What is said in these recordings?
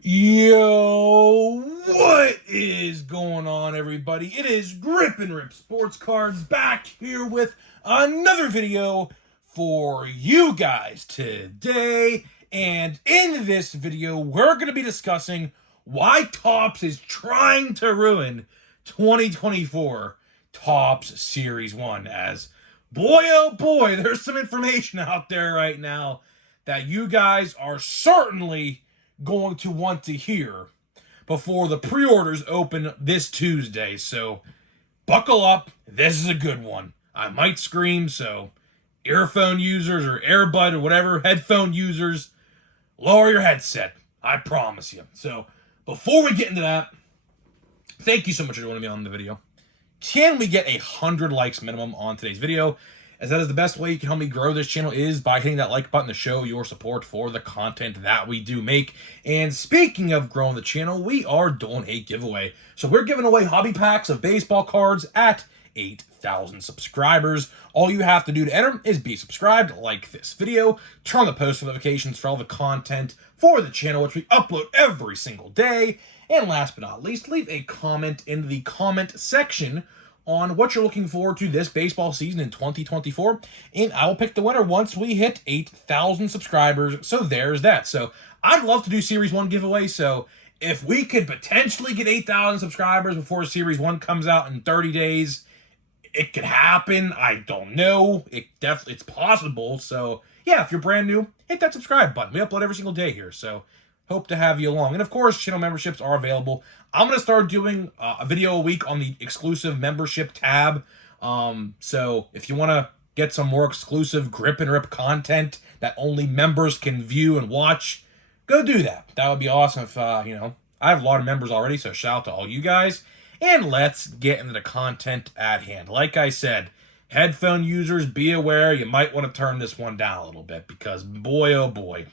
Yo, what is going on, everybody? It is Grip and Rip Sports Cards back here with another video for you guys today. And in this video, we're going to be discussing why Topps is trying to ruin 2024 Topps Series 1. As boy, oh boy, there's some information out there right now that you guys are certainly going to want to hear before the pre-orders open this Tuesday. So buckle up. This is a good one. I might scream, so earphone users or earbud or whatever, headphone users, lower your headset. I promise you. So before we get into that, thank you so much for joining me on the video. Can we get 100 likes minimum on today's video? As that is the best way you can help me grow this channel is by hitting that like button to show your support for the content that we do make. And speaking of growing the channel, we are doing a giveaway. So we're giving away hobby packs of baseball cards at 8,000 subscribers. All you have to do to enter is be subscribed, like this video, turn on the post notifications for all the content for the channel, which we upload every single day. And last but not least, leave a comment in the comment section on what you're looking forward to this baseball season in 2024, and I will pick the winner once we hit 8,000 subscribers. So there's that. So I'd love to do Series 1 giveaway, so if we could potentially get 8,000 subscribers before Series 1 comes out in 30 days, it could happen. I don't know. It's possible. So yeah, if you're brand new, hit that subscribe button. We upload every single day here, so hope to have you along. And of course, channel memberships are available. I'm going to start doing a video a week on the exclusive membership tab. So if you want to get some more exclusive Grip and Rip content that only members can view and watch, go do that. That would be awesome if, I have a lot of members already, so shout out to all you guys. And let's get into the content at hand. Like I said, headphone users, be aware. You might want to turn this one down a little bit because boy, oh boy.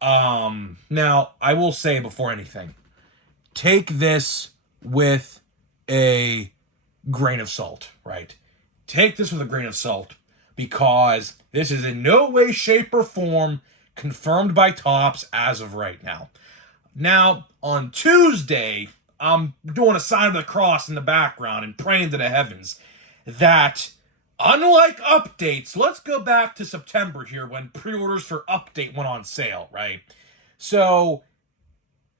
Now, I will say before anything, take this with a grain of salt, right? Take this with a grain of salt because this is in no way, shape, or form confirmed by Topps as of right now. Now, on Tuesday, I'm doing a sign of the cross in the background and praying to the heavens that unlike updates, let's go back to September here when pre-orders for Update went on sale, right? So,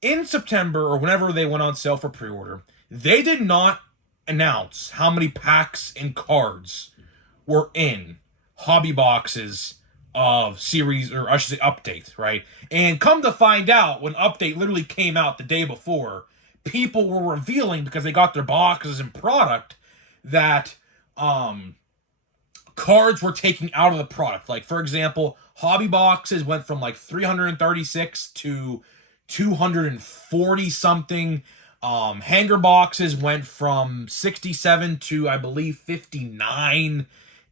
in September, or whenever they went on sale for pre-order, they did not announce how many packs and cards were in hobby boxes of series, or I should say Update, right? And come to find out, when Update literally came out the day before, people were revealing, because they got their boxes and product, that, cards were taken out of the product. Like, for example, hobby boxes went from like 336 to 240 something. Hanger boxes went from 67 to, I believe, 59.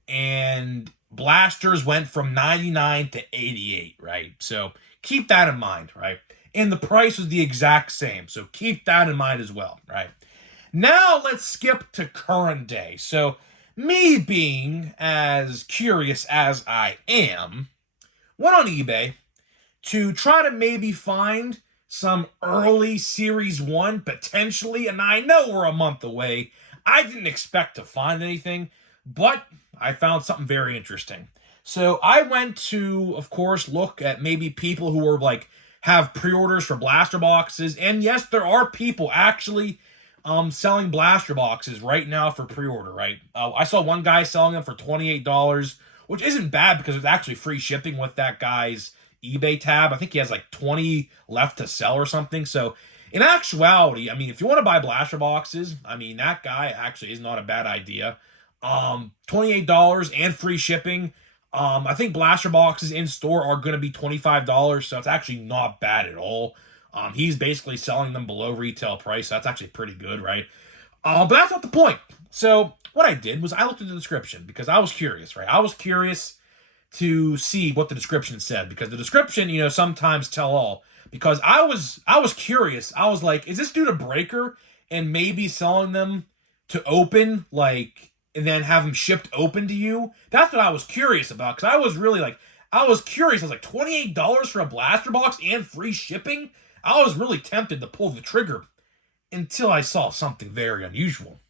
And blasters went from 99 to 88, right? So keep that in mind, right? And the price was the exact same. So keep that in mind as well, right? Now let's skip to current day. So me being as curious as I am, went on eBay to try to maybe find some early Series 1, potentially, and I know we're a month away. I didn't expect to find anything, but I found something very interesting. So I went to, of course, look at maybe people who were like, have pre-orders for blaster boxes, and yes, there are people actually selling blaster boxes right now for pre-order, right? I saw one guy selling them for $28, which isn't bad because it's actually free shipping with that guy's eBay tab. I think he has like 20 left to sell or something. So in actuality, I mean, if you want to buy blaster boxes, I mean, that guy actually is not a bad idea. $28 and free shipping. I think blaster boxes in store are going to be $25, so it's actually not bad at all. He's basically selling them below retail price, so that's actually pretty good, right? But that's not the point. So what I did was I looked at the description because I was curious, right? I was curious to see what the description said because the description, sometimes tell all. Because I was curious. I was like, is this dude a breaker and maybe selling them to open, like, and then have them shipped open to you? That's what I was curious about because I was really like, I was curious. I was like, $28 for a blaster box and free shipping? I was really tempted to pull the trigger until I saw something very unusual.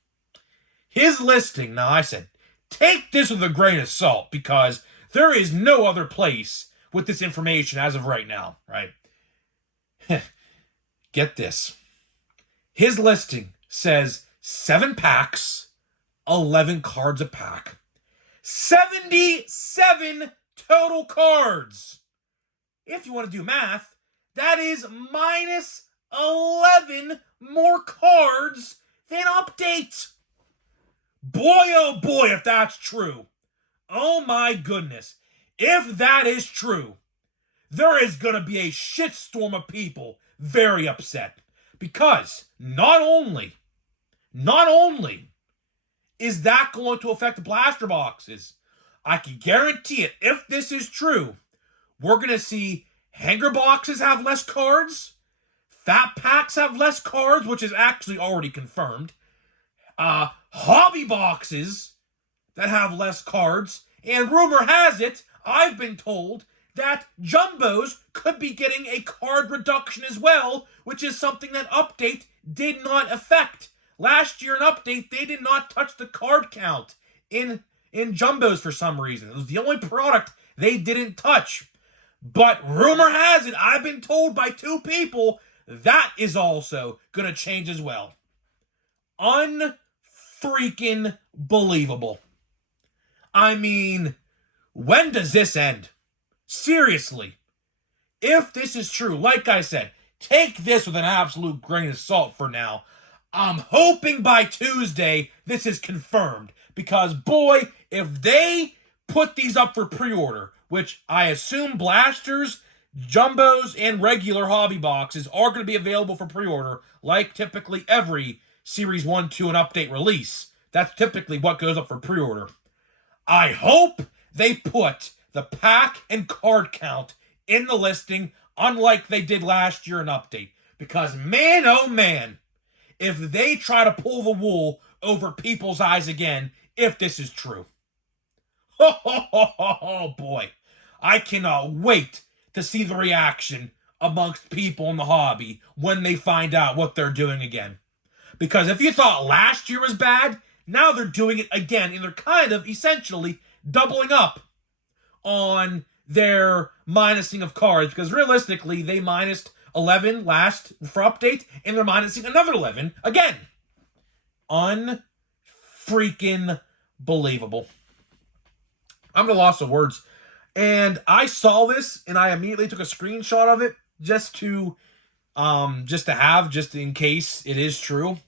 His listing, now I said, take this with a grain of salt because there is no other place with this information as of right now, right? Get this. His listing says 7 packs, 11 cards a pack. 77 total cards. If you want to do math, that is minus 11 more cards than update. Boy, oh boy, if that's true. Oh my goodness. If that is true, there is going to be a shitstorm of people very upset. Because not only is that going to affect the blaster boxes, I can guarantee it, if this is true, we're going to see hanger boxes have less cards, fat packs have less cards, which is actually already confirmed, hobby boxes that have less cards, and rumor has it, I've been told, that jumbos could be getting a card reduction as well, which is something that Update did not affect. Last year in Update, they did not touch the card count in jumbos for some reason. It was the only product they didn't touch. But rumor has it, I've been told by 2 people, that is also going to change as well. Unfreaking believable. I mean, when does this end? Seriously. If this is true, like I said, take this with an absolute grain of salt for now. I'm hoping by Tuesday this is confirmed. Because, boy, if they put these up for pre-order, which I assume blasters, jumbos, and regular hobby boxes are going to be available for pre-order, like typically every Series 1, 2, and Update release. That's typically what goes up for pre-order. I hope they put the pack and card count in the listing, unlike they did last year in Update. Because, man, oh man, if they try to pull the wool over people's eyes again, if this is true. Oh, boy. I cannot wait to see the reaction amongst people in the hobby when they find out what they're doing again. Because if you thought last year was bad, now they're doing it again, and they're kind of essentially doubling up on their minusing of cards, because realistically, they minused 11 last for Update, and they're minusing another 11 again. Unfreaking believable. I'm at a loss of words. And I saw this, and I immediately took a screenshot of it just in case it is true.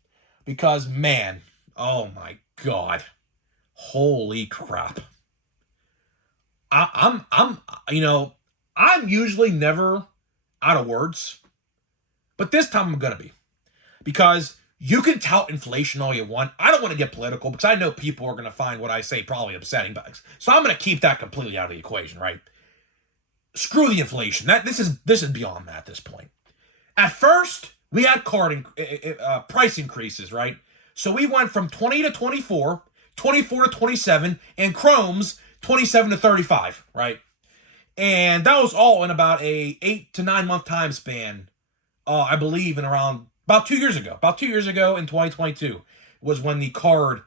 Because, man, oh my God. Holy crap. I'm usually never out of words, but this time I'm gonna be, because you can tout inflation all you want. I don't want to get political because I know people are gonna find what I say probably upsetting, so I'm gonna keep that completely out of the equation, right? Screw the inflation. This is beyond that at this point. At first, we had price increases, right? So we went from 20 to 24, 24 to 27, and Chrome's 27 to 35, right? And that was all in about a 8 to 9 month time span, I believe, in around about 2 years ago. About 2 years ago in 2022 was when the card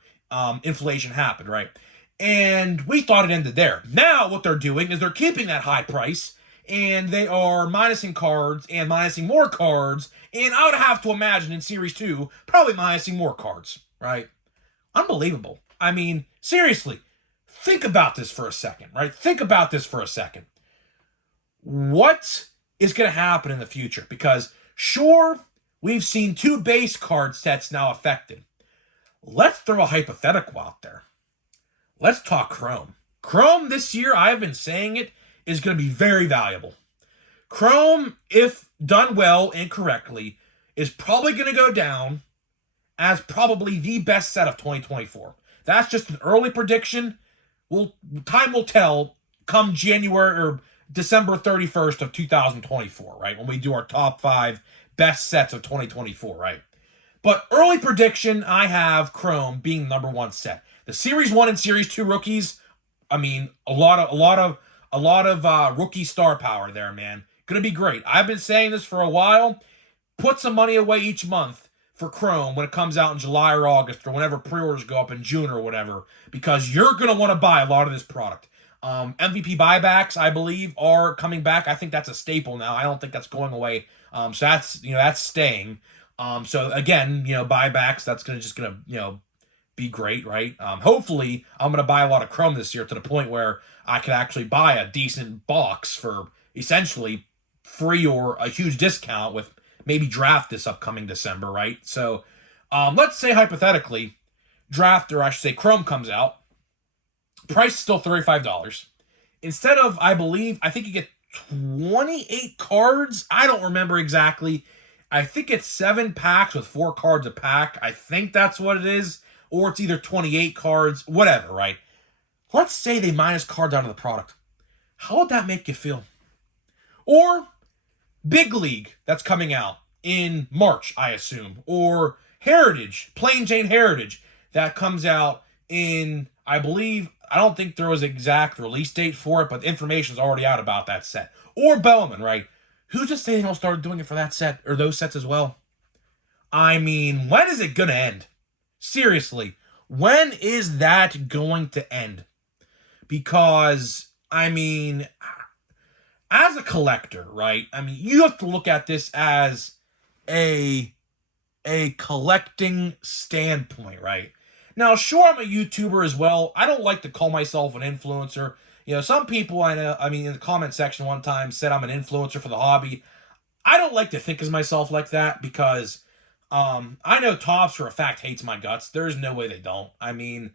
inflation happened, right? And we thought it ended there. Now what they're doing is they're keeping that high price, and they are minusing cards and minusing more cards, and I would have to imagine in Series 2, probably minusing more cards, right? Unbelievable. I mean, seriously, think about this for a second, right? Think about this for a second. What is going to happen in the future? Because, sure, we've seen 2 base card sets now affected. Let's throw a hypothetical out there. Let's talk Chrome. Chrome this year, I've been saying it, is going to be very valuable. Chrome, if done well and correctly, is probably going to go down as probably the best set of 2024. That's just an early prediction. Time will tell come January or December 31st of 2024, right? When we do our top 5 best sets of 2024, right? But early prediction, I have Chrome being number 1 set. The Series 1 and Series 2 rookies, I mean, a lot of rookie star power there, man. Going to be great. I've been saying this for a while. Put some money away each month for Chrome when it comes out in July or August or whenever pre-orders go up in June or whatever, because you're going to want to buy a lot of this product. MVP buybacks, I believe, are coming back. I think that's a staple now. I don't think that's going away. So that's staying. So again, buybacks, that's just gonna be great, right? Hopefully, I'm gonna buy a lot of Chrome this year to the point where I could actually buy a decent box for essentially free or a huge discount with maybe draft this upcoming December, right? So, let's say hypothetically, draft, or I should say Chrome comes out. Price is still $35. Instead of, I think you get 28 cards. I don't remember exactly. I think it's 7 packs with 4 cards a pack. I think that's what it is. Or it's either 28 cards, whatever, right? Let's say they minus cards out of the product. How would that make you feel? Or Big League, that's coming out in March, I assume. Or Heritage, Plain Jane Heritage, that comes out in, I don't think there was an exact release date for it, but the information's already out about that set. Or Bowman, right? Who's to say they don't start doing it for that set, or those sets as well? I mean, when is it going to end? Seriously, when is that going to end? Because, I mean, as a collector, right? I mean, you have to look at this as a collecting standpoint, right? Now, sure, I'm a YouTuber as well. I don't like to call myself an influencer. Some people I know, in the comment section one time said I'm an influencer for the hobby. I don't like to think of myself like that because I know Topps for a fact hates my guts. There's no way they don't. I mean,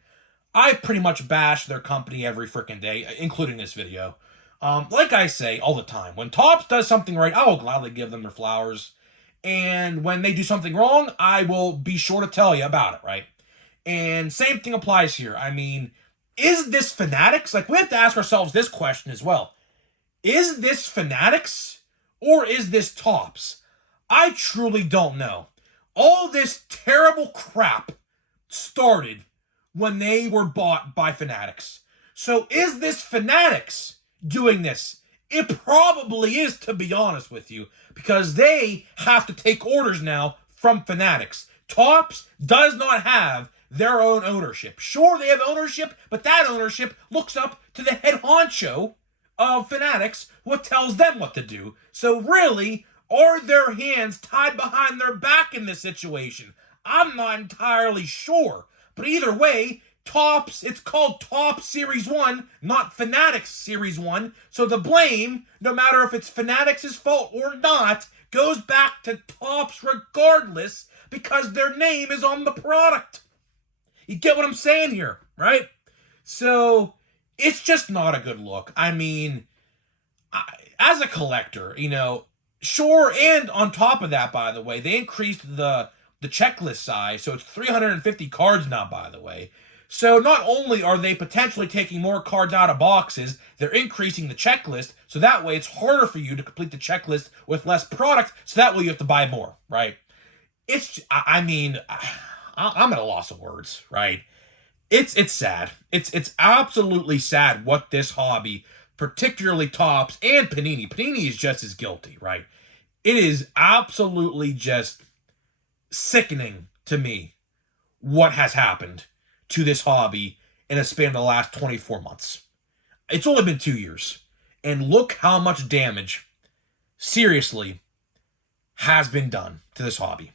I pretty much bash their company every freaking day, including this video. Like I say all the time, when Topps does something right, I will gladly give them their flowers. And when they do something wrong, I will be sure to tell you about it, right? And same thing applies here. I mean, is this Fanatics? Like, we have to ask ourselves this question as well. Is this Fanatics or is this Topps? I truly don't know. All this terrible crap started when they were bought by Fanatics. So is this Fanatics doing this? It probably is, to be honest with you, because they have to take orders now from Fanatics. Topps does not have their own ownership. Sure, they have ownership, but that ownership looks up to the head honcho of Fanatics, who tells them what to do. So really, are their hands tied behind their back in this situation? I'm not entirely sure. But either way, Topps, it's called Topps Series 1, not Fanatics Series 1. So the blame, no matter if it's Fanatics' fault or not, goes back to Topps regardless, because their name is on the product. You get what I'm saying here, right? So it's just not a good look. I mean, as a collector, sure, and on top of that, by the way, they increased the checklist size, so it's 350 cards now, by the way. So not only are they potentially taking more cards out of boxes, they're increasing the checklist, so that way it's harder for you to complete the checklist with less product, so that way you have to buy more, right? I'm at a loss of words, right? It's sad. It's absolutely sad what this hobby, particularly Topps and Panini. Panini is just as guilty, right? It is absolutely just sickening to me what has happened to this hobby in a span of the last 24 months. It's only been 2 years. And look how much damage, seriously, has been done to this hobby.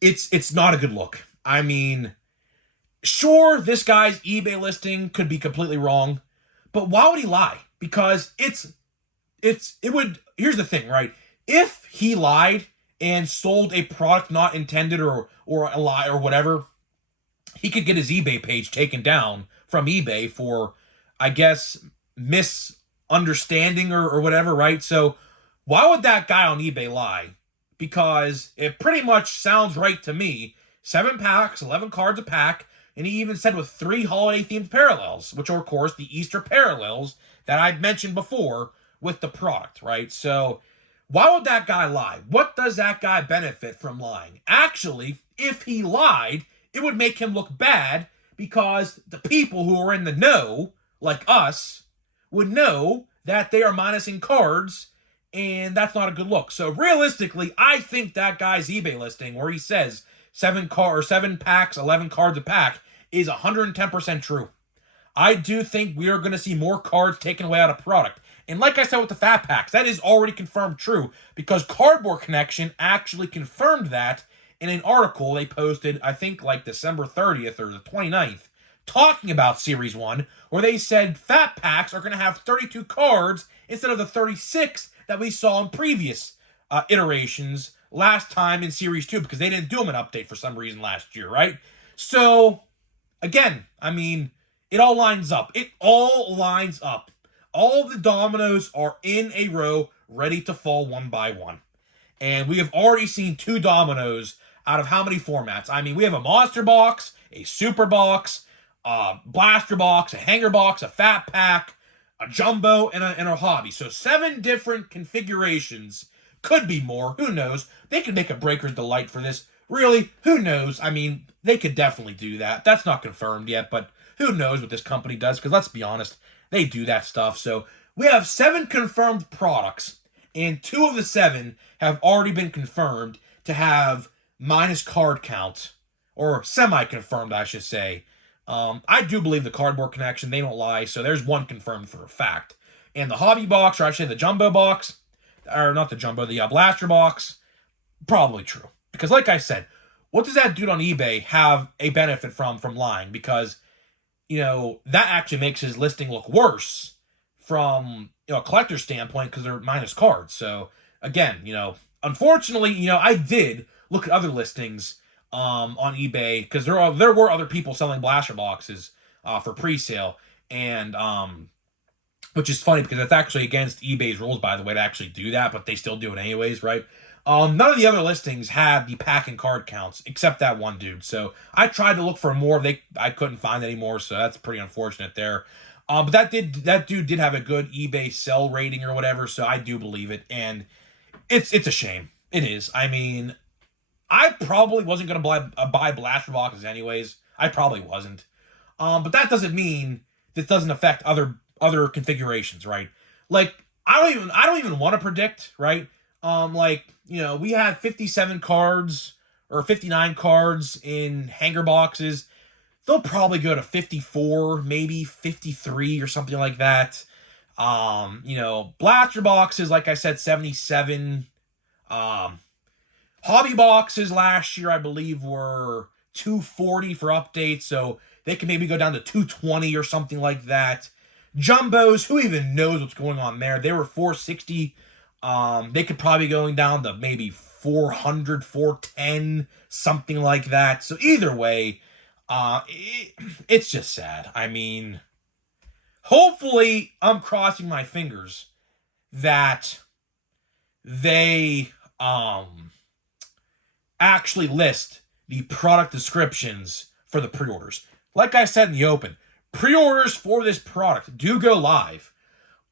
It's not a good look. I mean, sure, this guy's eBay listing could be completely wrong, but why would he lie? Because here's the thing, right? If he lied and sold a product not intended or a lie or whatever, he could get his eBay page taken down from eBay for, I guess, misunderstanding or whatever, right? So why would that guy on eBay lie? Because it pretty much sounds right to me. 7 packs, 11 cards a pack, and he even said with 3 holiday-themed parallels, which are, of course, the Easter parallels that I've mentioned before with the product, right? So why would that guy lie? What does that guy benefit from lying? Actually, if he lied, it would make him look bad because the people who are in the know, like us, would know that they are minusing cards and that's not a good look. So realistically, I think that guy's eBay listing where he says 7 packs, 11 cards a pack is 110% true. I do think we are going to see more cards taken away out of product. And like I said with the fat packs, that is already confirmed true because Cardboard Connection actually confirmed that in an article they posted, I think like December 30th or the 29th, talking about Series 1, where they said fat packs are going to have 32 cards instead of the 36 that we saw in previous iterations last time in Series 2 because they didn't do them an update for some reason last year, right? So, again, I mean, it all lines up. It all lines up. All the dominoes are in a row, ready to fall one by one. And we have already seen 2 dominoes out of how many formats? I mean, we have a monster box, a super box, a blaster box, a hanger box, a fat pack, a jumbo, and a hobby. So 7 different configurations. Could be more. Who knows? They could make a Breaker's Delight for this. Really? Who knows? I mean, they could definitely do that. That's not confirmed yet, but who knows what this company does? Because let's be honest, they do that stuff. So we have 7 confirmed products, and 2 of the 7 have already been confirmed to have minus card count, or semi-confirmed, I should say. I do believe the Cardboard Connection, they don't lie, so there's 1 confirmed for a fact. And the hobby box, or I should say the jumbo box, or not the jumbo, the blaster box, probably true. Because like I said, what does that dude on eBay have a benefit from lying? Because, you know, that actually makes his listing look worse from, you know, a collector's standpoint because they're minus cards. So, again, you know, unfortunately, you know, I did look at other listings on eBay because there were other people selling blaster boxes for pre-sale, and which is funny because that's actually against eBay's rules, by the way, to actually do that, but they still do it anyways, right? None of the other listings had the pack and card counts except that one dude. So I tried to look for more. I couldn't find any more, so that's pretty unfortunate there. But that dude did have a good eBay sell rating or whatever, so I do believe it, and it's a shame. It is. I mean, I probably wasn't gonna buy blaster boxes anyways. I probably wasn't. But that doesn't mean this doesn't affect other configurations, right? Like I don't even want to predict, right? Like, you know, we had 57 cards or 59 cards in hanger boxes. They'll probably go to 54, maybe 53 or something like that. You know, blaster boxes, like I said, 77. Hobby boxes last year, I believe, were 240 for updates, so they can maybe go down to 220 or something like that. Jumbos, who even knows what's going on there? They were 460. They could probably going down to maybe 400, 410, something like that. So either way, it's just sad. I mean, hopefully, I'm crossing my fingers that they actually list the product descriptions for the pre-orders. Like I said in the open, pre-orders for this product do go live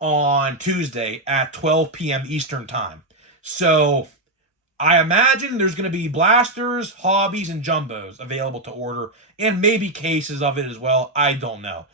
on Tuesday at 12 p.m. Eastern Time. So I imagine there's going to be blasters, hobbies, and jumbos available to order, and maybe cases of it as well. I don't know.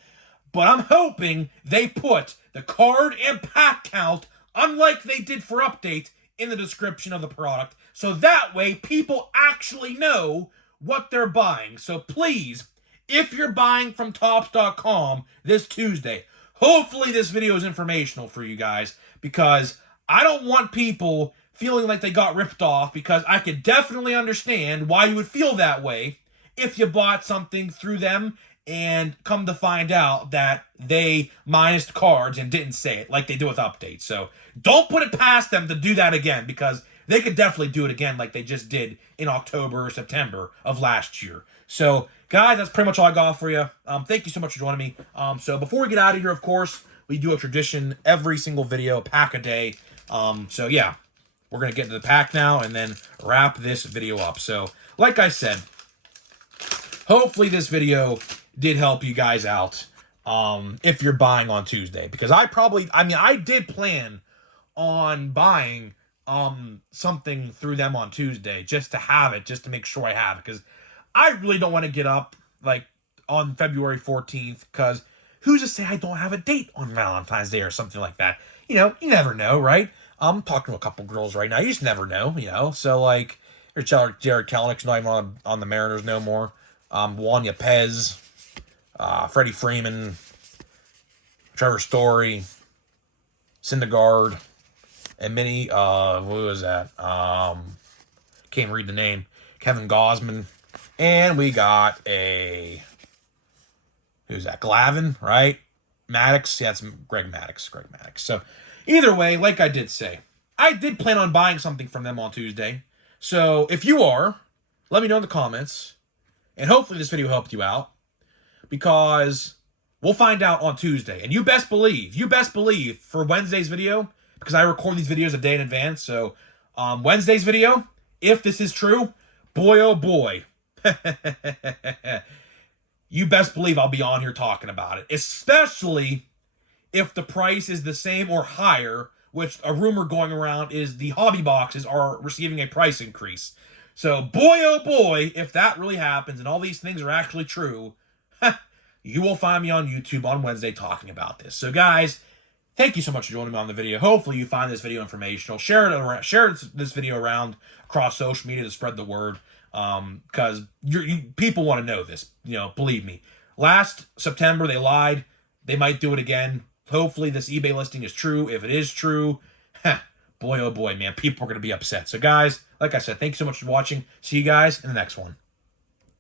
But I'm hoping they put the card and pack count, unlike they did for update, in the description of the product, so that way people actually know what they're buying. So please, if you're buying from Topps.com this Tuesday, hopefully this video is informational for you guys, because I don't want people feeling like they got ripped off, because I could definitely understand why you would feel that way if you bought something through them and come to find out that they minused cards and didn't say it like they do with updates. So don't put it past them to do that again, because they could definitely do it again like they just did in October or September of last year. So, guys, that's pretty much all I got for you. Thank you so much for joining me. So before we get out of here, of course, we do a tradition every single video, pack a day. So, yeah, we're going to get into the pack now and then wrap this video up. So, like I said, hopefully this video did help you guys out if you're buying on Tuesday, because I did plan on buying something through them on Tuesday just to have it, just to make sure I have it, because I really don't want to get up like on February 14th, because who's to say I don't have a date on Valentine's Day or something like that? You know, you never know, right? I'm talking to a couple girls right now. You just never know, you know. So like, there's Jared Kelenick's not even on the Mariners no more. Juan Yepez, Freddie Freeman, Trevor Story, Syndergaard, and many. Who was that? Can't read the name. Kevin Gausman, and we got a who's that? Glavin, right? Maddox. Yeah, it's Greg Maddox. Greg Maddox. So either way, like I did say, I did plan on buying something from them on Tuesday. So if you are, let me know in the comments. And hopefully this video helped you out. Because we'll find out on Tuesday. And you best believe for Wednesday's video, because I record these videos a day in advance. So Wednesday's video, if this is true, boy oh boy. You best believe I'll be on here talking about it. Especially if the price is the same or higher, which a rumor going around is the hobby boxes are receiving a price increase. So, boy oh boy, if that really happens and all these things are actually true, you will find me on YouTube on Wednesday talking about this. So, guys, thank you so much for joining me on the video. Hopefully you find this video informational. Share this video around across social media to spread the word. Because people want to know this. You know, believe me. Last September, they lied. They might do it again. Hopefully this eBay listing is true. If it is true, boy, oh boy, man, people are going to be upset. So, guys, like I said, thank you so much for watching. See you guys in the next one.